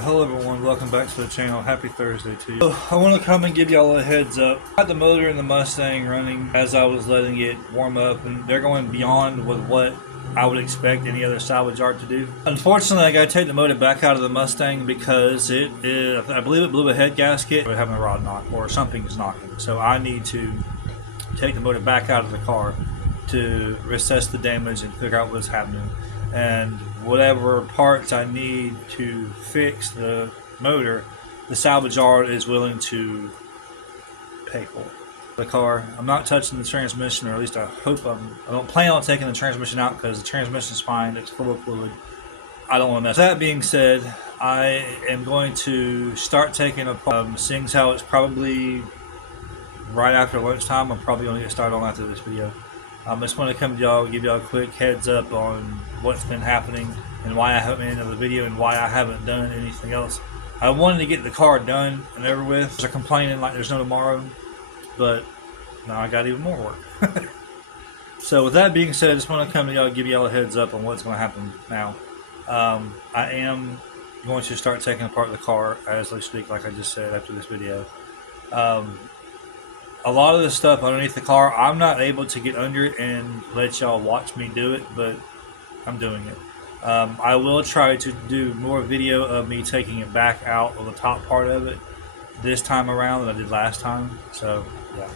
Hello everyone, welcome back to the channel. Happy Thursday to you. So, I want to come and give y'all a heads up. I got the motor in the Mustang running as I was letting it warm up, and they're going beyond with what I would expect any other salvage yard to do. Unfortunately, I got to take the motor back out of the Mustang because I believe it blew a head gasket. We're having a rod knock or something is knocking. So I need to take the motor back out of the car to assess the damage and figure out what's happening. And whatever parts I need to fix the motor, the salvage yard is willing to pay for the car. I'm not touching the transmission, or at least I hope I don't plan on taking the transmission out because the transmission is fine. It's full of fluid. I don't want to mess. That being said, I am going to start taking apart. Seeing how it's probably right after lunchtime, I'm probably going to get started on after this video. I just want to come to y'all, give y'all a quick heads up on what's been happening and why I haven't made another video and why I haven't done anything else. I wanted to get the car done and over with. They're complaining like there's no tomorrow, but now I got even more work. So with that being said, I just want to come to y'all, give y'all a heads up on what's going to happen now. I am going to start taking apart the car as I speak, like I just said after this video. A lot of the stuff underneath the car, I'm not able to get under it and let y'all watch me do it, but I'm doing it. I will try to do more video of me taking it back out of the top part of it this time around than I did last time. So, yeah.